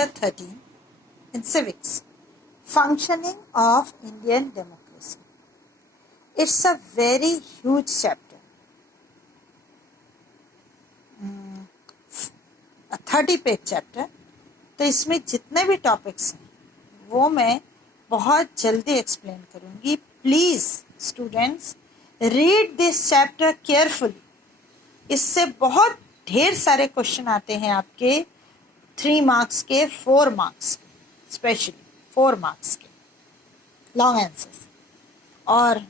chapter 13 in civics, functioning of Indian democracy. It's a very huge chapter, a 30-page chapter. तो इसमें जितने भी topics हैं वो मैं बहुत जल्दी एक्सप्लेन करूँगी. Please students read this chapter carefully. इससे बहुत ढेर सारे क्वेश्चन आते हैं आपके 3 मार्क्स के, 4 मार्क्स के, स्पेशली 4 मार्क्स के लॉन्ग आंसर्स, और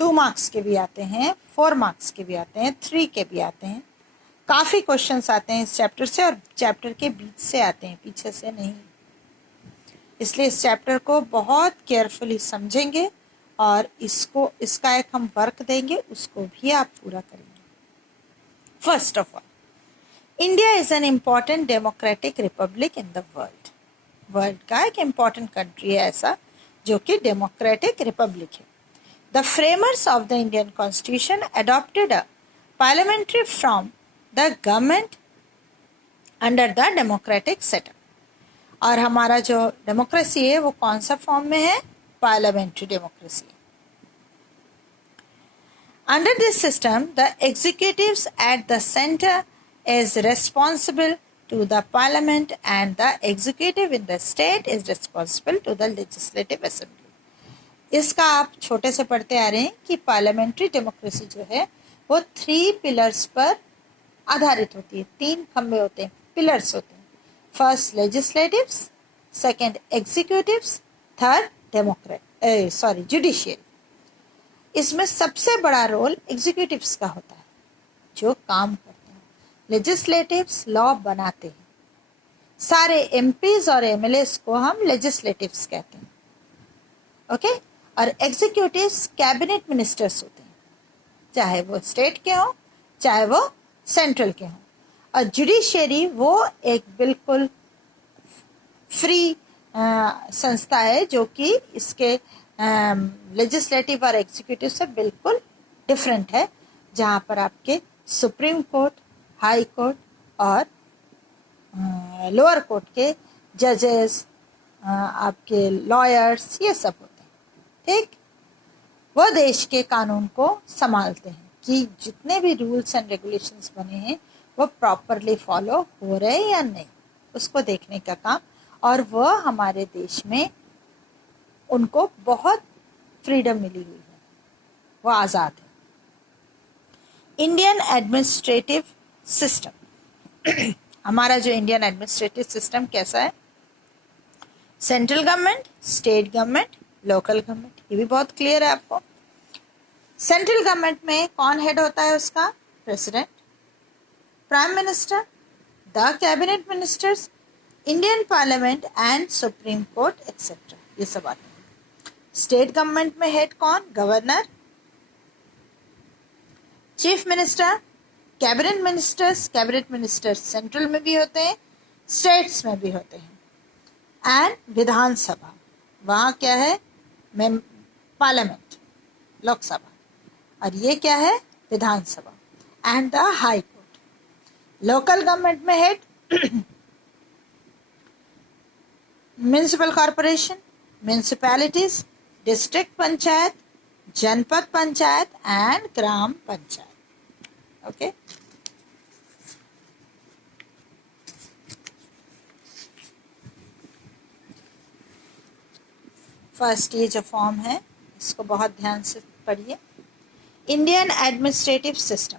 2 मार्क्स के भी आते हैं, 4 मार्क्स के भी आते हैं, 3 के भी आते हैं. काफ़ी क्वेश्चंस आते हैं इस चैप्टर से, और चैप्टर के बीच से आते हैं, पीछे से नहीं. इसलिए इस चैप्टर को बहुत केयरफुली समझेंगे और इसका एक हम वर्क देंगे, उसको भी आप पूरा करेंगे. First of all, India is an important democratic Republic in the world. World का एक इम्पॉर्टेंट कंट्री है ऐसा जो कि डेमोक्रेटिक रिपब्लिक है. The framers of the Indian constitution adopted a parliamentary from the government under the democratic setup. और हमारा जो डेमोक्रेसी है वो कौन सा फॉर्म में है? Parliamentary democracy. Under this system, the executives at the center is responsible to the parliament and the executive in the state is responsible to the legislative assembly. इसका आप छोटे से पढ़ते आ रहे हैं कि पार्लियामेंट्री डेमोक्रेसी जो है वो 3 पिलर्स पर आधारित होती है. 3 खंबे होते हैं, पिलर्स होते हैं. First legislatives, second executives, third judiciary. इसमें सबसे बड़ा रोल एग्जीक्यूटिव्स का होता है जो काम करते हैं. लेजिस्लेटिव्स लॉ बनाते हैं. सारे एमपीज और एमएलएस को हम लेजिस्लेटिव्स कहते हैं. ओके. और एग्जीक्यूटिव्स कैबिनेट मिनिस्टर्स होते हैं, चाहे वो स्टेट के हों चाहे वो सेंट्रल के हों. और जुडिशियरी वो एक बिल्कुल फ्री संस्था है जो कि इसके लेजिस्लेटिव और एग्जीक्यूटिव से बिल्कुल डिफरेंट है, जहाँ पर आपके सुप्रीम कोर्ट, हाई कोर्ट और लोअर कोर्ट के जजेस, आपके लॉयर्स, ये सब होते हैं. ठीक. वो देश के कानून को संभालते हैं कि जितने भी रूल्स एंड रेगुलेशंस बने हैं वो प्रॉपरली फॉलो हो रहे हैं या नहीं, उसको देखने का काम. और वह हमारे देश में उनको बहुत फ्रीडम मिली हुई है, वो आज़ाद है. Indian administrative system. हमारा जो इंडियन एडमिनिस्ट्रेटिव सिस्टम कैसा है? Central government, state government, local government. ये भी बहुत क्लियर है आपको. सेंट्रल गवर्नमेंट में कौन हेड होता है? उसका president, prime minister, the cabinet ministers, Indian parliament and supreme court etcetera, ये सब आते हैं. स्टेट गवर्नमेंट में हेड कौन? Governor, chief minister, cabinet ministers central में भी होते हैं, स्टेट्स में भी होते हैं. एंड विधानसभा, वहाँ क्या है? पार्लियामेंट, लोकसभा. और ये क्या है? Vidhansabha. And the high court. Local government में head municipal corporation, municipalities, district panchayat, Janpad panchayat and gram panchayat. Okay. First ये जो फॉर्म है इसको बहुत ध्यान से पढ़िए. Indian administrative system.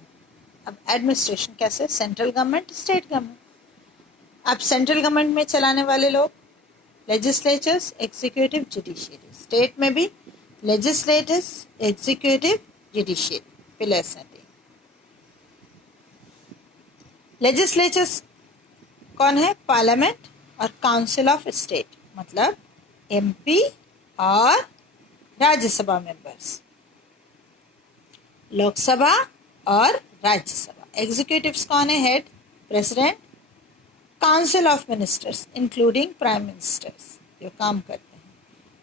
अब एडमिनिस्ट्रेशन कैसे? Central government, state government. अब सेंट्रल गवर्नमेंट में चलाने वाले लोग लेजिस्लेचर्स, एग्जीक्यूटिव, जुडिशियरी. स्टेट में भी लेजिस्लेटर्स, एग्जीक्यूटिव, जुडिशियरी पिलर्स हैं. लेजिस्लेचर्स कौन है? पार्लियामेंट और काउंसिल ऑफ स्टेट, मतलब एमपी और राज्यसभा मेंबर्स, लोकसभा और राज्यसभा. एग्जीक्यूटिव्स कौन है? Head president, council of ministers including prime ministers जो काम करते हैं.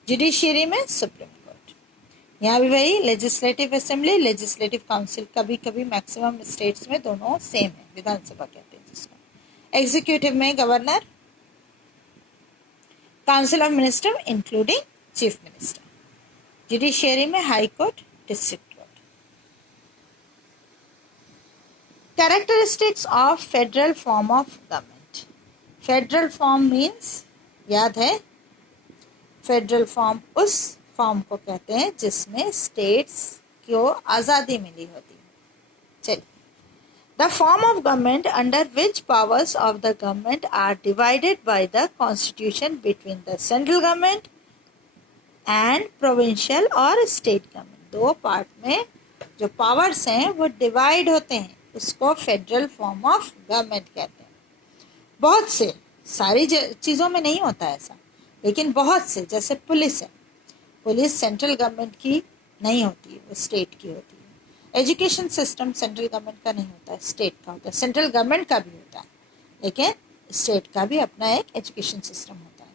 जुडिशियरी में सुप्रीम कोर्ट. यहाँ भी वही लेजिस्लेटिव असेंबली, लेजिस्लेटिव काउंसिल. कभी कभी मैक्सिमम स्टेट्स में दोनों सेम है, विधानसभा कहते हैं जिसको. एग्जीक्यूटिव में governor, council of minister including chief minister, judiciary में high court, district court. Characteristics of federal form of government. Federal form means, याद है, फेडरल फॉर्म उस फॉर्म को कहते हैं जिसमें स्टेट्स को आज़ादी मिली होती है। चलिए, the form of government under which powers of the government are divided by the constitution between the central government and provincial और state government, दो पार्ट में जो पावर्स हैं वो डिवाइड होते हैं, उसको फेडरल फॉर्म ऑफ गवर्नमेंट कहते हैं। बहुत से, सारी चीज़ों में नहीं होता ऐसा, लेकिन बहुत से, जैसे पुलिस है, पुलिस सेंट्रल गवर्नमेंट की नहीं होती है, वो स्टेट की होती है। एजुकेशन सिस्टम सेंट्रल गवर्नमेंट का नहीं होता है, स्टेट का होता है। सेंट्रल गवर्नमेंट का भी होता है, लेकिन स्टेट का भी अपना एक एजुकेशन सिस्टम होता है।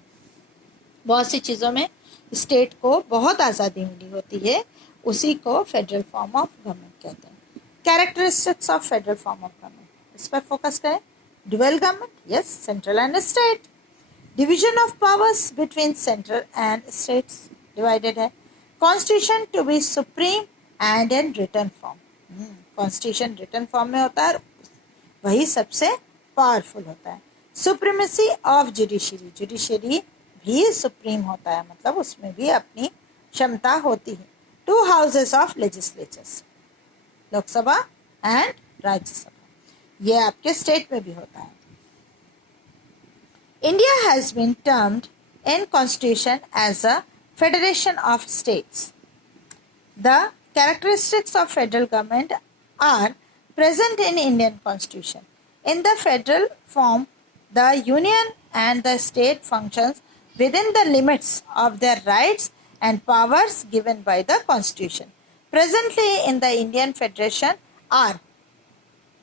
बहुत सी चीज़ों में स्टेट को बहुत आज़ादी मिली होती है, उसी को फेडरल फॉर्म ऑफ गवर्नमेंट कहते हैं। Characteristics of federal form of government, इस पर फोकस करें। Dual government, yes, central and state. Division of powers between central and states, divided है। Constitution to be supreme and in written form, constitution written form में होता है, वही सबसे powerful होता है। सुप्रीमेसी ऑफ जुडिशरी, जुडिशरी भी सुप्रीम होता है, मतलब उसमें भी अपनी क्षमता होती है। Two houses of legislatures, Loksabha and Rajya Sabha, ये आपके स्टेट में भी होता है। India has been termed in constitution as a federation of states. The characteristics of federal government are present in Indian Constitution. In the federal form, the union and the state functions within the limits of their rights and powers given by the Constitution. Presently in the Indian Federation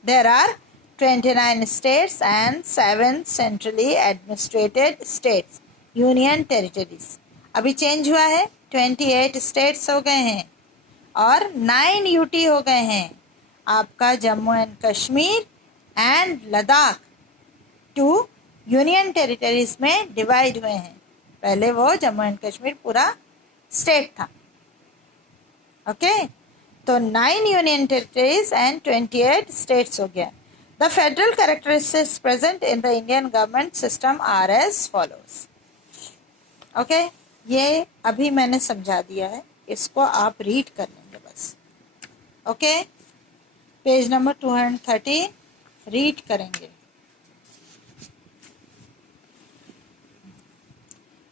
there are 29 states and 7 centrally administrated states, union territories. अभी change हुआ है, 28 states हो गए हैं और 9 UT हो गए हैं। आपका Jammu and Kashmir and Ladakh 2 union territories में डिवाइड हुए हैं। पहले वो जम्मू एंड कश्मीर पूरा स्टेट था। ओके, तो 9 यूनियन टेरिटरीज एंड 28 स्टेट्स हो गया। The federal characteristics present in the Indian government system are as follows. Okay, ये अभी मैंने समझा दिया है, इसको आप रीड कर लेंगे बस। ओके, पेज नंबर 230 रीड करेंगे।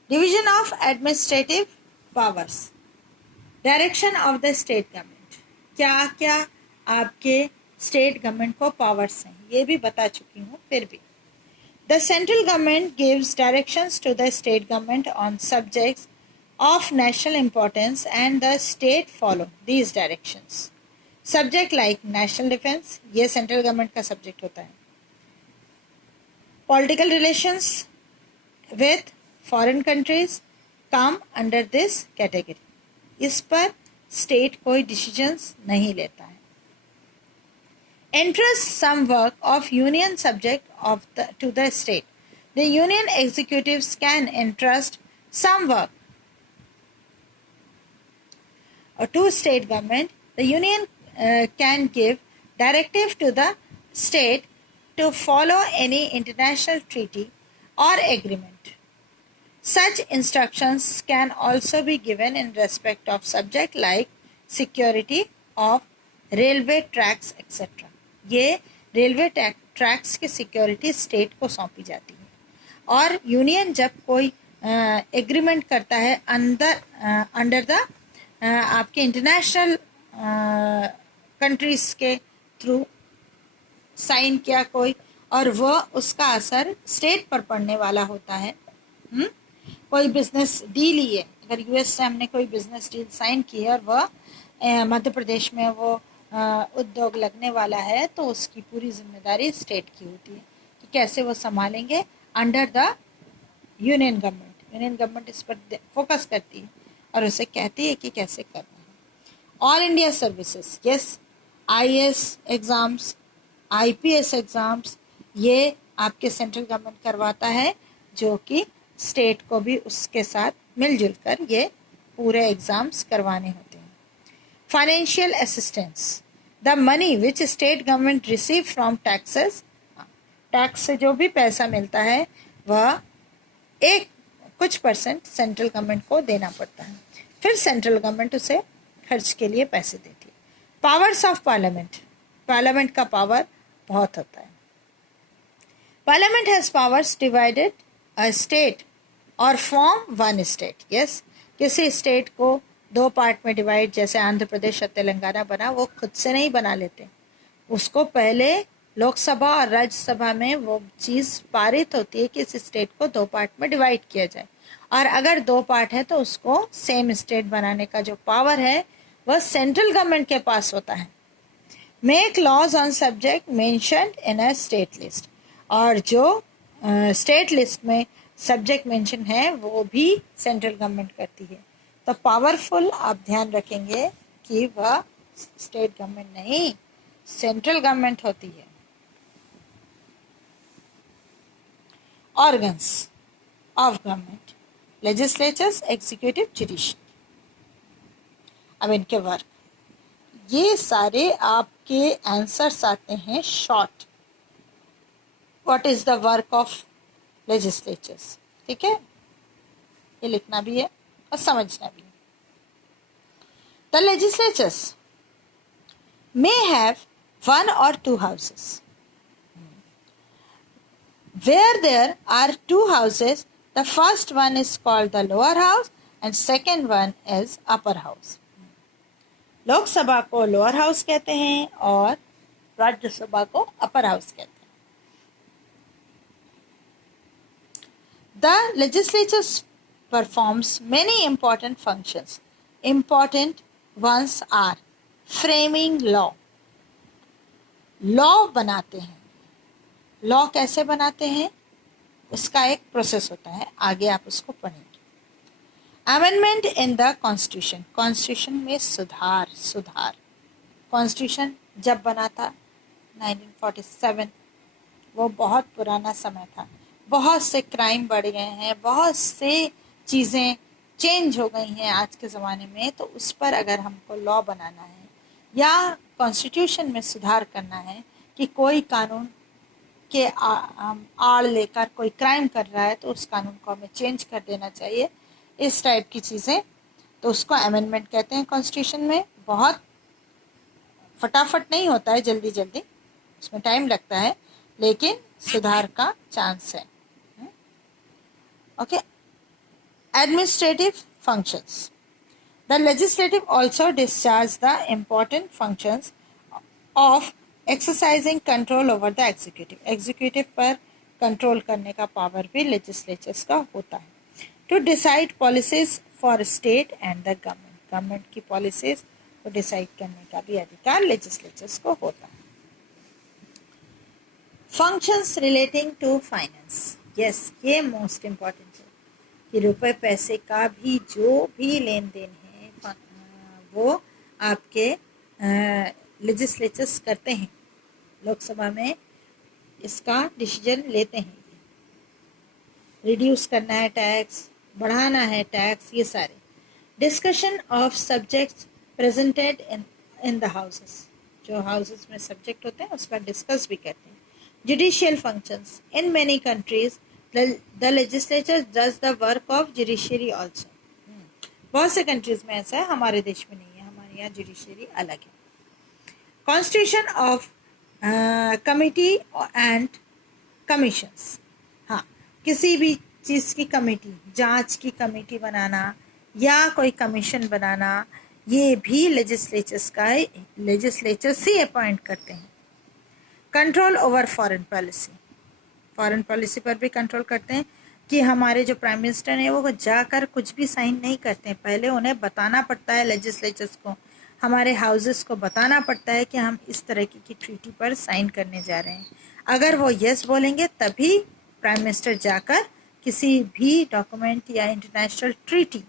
Division of administrative powers, direction of the state government, क्या क्या आपके स्टेट गवर्नमेंट को पावर्स हैं ये भी बता चुकी हूँ, फिर भी। The central government gives directions to the state government on subjects of national importance and the state follow these directions. Subject like national defense, ये central government का subject होता है। Political relations with foreign countries come under this category. इस पर state कोई decisions नहीं लेता है। Entrust some work of union subject to the state. The union executives can entrust some work to state government. The union can give directive to the state to follow any international treaty or agreement. Such instructions can also be given in respect of subject like security of railway tracks etc. ये railway tracks की security state को सौंपी जाती है। और union जब कोई agreement करता है अंडर द आपके इंटरनेशनल कंट्रीज के थ्रू साइन किया कोई, और वह उसका असर स्टेट पर पड़ने वाला होता है। कोई बिजनेस डील ही है, अगर यूएस से हमने कोई बिजनेस डील साइन की है और वह मध्य प्रदेश में वो उद्योग लगने वाला है, तो उसकी पूरी जिम्मेदारी स्टेट की होती है कि कैसे वो संभालेंगे under the union government. Union government इस पर फोकस करती है और उसे कहती है कि कैसे करना है। All India services, yes, IAS exams, IPS exams, ये आपके सेंट्रल गवर्नमेंट करवाता है, जो कि स्टेट को भी उसके साथ मिलजुल कर ये पूरे एग्जाम्स करवाने होते हैं। Financial assistance, the money which state government receive from taxes, tax से जो भी पैसा मिलता है वह एक कुछ परसेंट सेंट्रल गवर्नमेंट को देना पड़ता है, फिर सेंट्रल गवर्नमेंट उसे खर्च के लिए पैसे देती है। पावर्स ऑफ पार्लियामेंट, पार्लियामेंट का पावर बहुत होता है। Parliament has powers divided a state और फॉर्म वन स्टेट। यस, किसी स्टेट को दो पार्ट में डिवाइड, जैसे आंध्र प्रदेश और तेलंगाना बना, वो खुद से नहीं बना लेते, उसको पहले लोकसभा और राज्यसभा में वो चीज़ पारित होती है कि इस स्टेट को दो पार्ट में डिवाइड किया जाए, और अगर दो पार्ट है तो उसको सेम स्टेट बनाने का जो पावर है वह सेंट्रल गवर्नमेंट के पास होता है। Make laws on subject mentioned in a state list, और जो स्टेट लिस्ट में सब्जेक्ट मेंशन है वो भी सेंट्रल गवर्नमेंट करती है। तो पावरफुल आप ध्यान रखेंगे कि वह स्टेट गवर्नमेंट नहीं, सेंट्रल गवर्नमेंट होती है। Organs of government, legislatures, executive, judiciary. अब इनके वर्क, ये सारे आपके आंसर्स आते हैं short. What is the work of legislatures, ठीक है, ये लिखना भी है और समझना भी है। The legislatures may have one or two houses. Where there are two houses, the first one is called the lower house and second one is upper house. Lok Sabha को लोअर हाउस कहते हैं और राज्यसभा को अपर हाउस कहते हैं। The legislature performs many important functions. Important ones are framing law, law बनाते हैं। Law कैसे बनाते हैं उसका एक प्रोसेस होता है, आगे आप उसको पढ़ेंगे। Amendment in the constitution, constitution में सुधार। कॉन्स्टिट्यूशन जब बना था 1947, वो बहुत पुराना समय था, बहुत से क्राइम बढ़ गए हैं, बहुत से चीज़ें चेंज हो गई हैं आज के ज़माने में। तो उस पर अगर हमको लॉ बनाना है या कॉन्स्टिट्यूशन में सुधार करना है कि कोई कानून के आड़ लेकर कोई क्राइम कर रहा है तो उस कानून को हमें चेंज कर देना चाहिए, इस टाइप की चीज़ें, तो उसको अमेंडमेंट कहते हैं। कॉन्स्टिट्यूशन में बहुत फटाफट नहीं होता है, जल्दी जल्दी, उसमें टाइम लगता है, लेकिन सुधार का चांस है। Okay, administrative functions, the legislative also discharge the important functions of exercising control over the executive. executive पर कंट्रोल करने का पावर भी लेजिस्लेचर्स का होता है। To decide policies for state and the government, government की पॉलिसीज को डिसाइड करने का भी अधिकार लेजिस्लेचर्स को होता है। Functions relating to finance, yes, ये मोस्ट इम्पॉर्टेंट है कि रुपए पैसे का भी जो भी लेन देन है वो आपके लेजिस्लेचर्स करते हैं, लोकसभा में इसका डिसीजन लेते हैं। रिड्यूस करना है टैक्स, बढ़ाना है टैक्स, ये सारे। Discussion of subjects presented in the houses, जो हाउसेस में सब्जेक्ट होते हैं उसका डिस्कस भी करते हैं। Judicial functions, in many countries the legislature does the work of judiciary also. बहुत से कंट्रीज में ऐसा है, हमारे देश में नहीं है, हमारे यहाँ जुडिशरी अलग है। Constitution of committee and commissions, हाँ, किसी भी चीज़ की कमेटी, जांच की कमेटी बनाना या कोई कमीशन बनाना, ये भी लेजिस्लेचर्स ही अपॉइंट करते हैं। Control over foreign policy, foreign policy पर भी कंट्रोल करते हैं कि हमारे जो प्राइम मिनिस्टर हैं वो जाकर कुछ भी साइन नहीं करते हैं, पहले उन्हें बताना पड़ता है, लेजिस्लेचर्स को, हमारे हाउसेस को बताना पड़ता है कि हम इस तरह की ट्रीटी पर साइन करने जा रहे हैं। अगर वो यस बोलेंगे तभी प्राइम मिनिस्टर जाकर किसी भी डॉक्यूमेंट या इंटरनेशनल ट्रीटी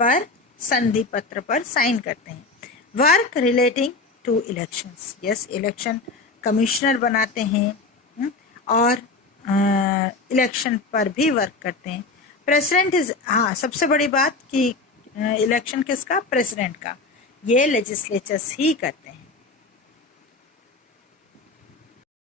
पर, संधि पत्र पर साइन करते हैं। Work relating to elections, yes, election commissioner बनाते हैं और इलेक्शन पर भी वर्क करते हैं। प्रेसिडेंट इज, हाँ सबसे बड़ी बात कि इलेक्शन किसका, प्रेसिडेंट का, ये लेजिस्लेचर्स ही करते हैं।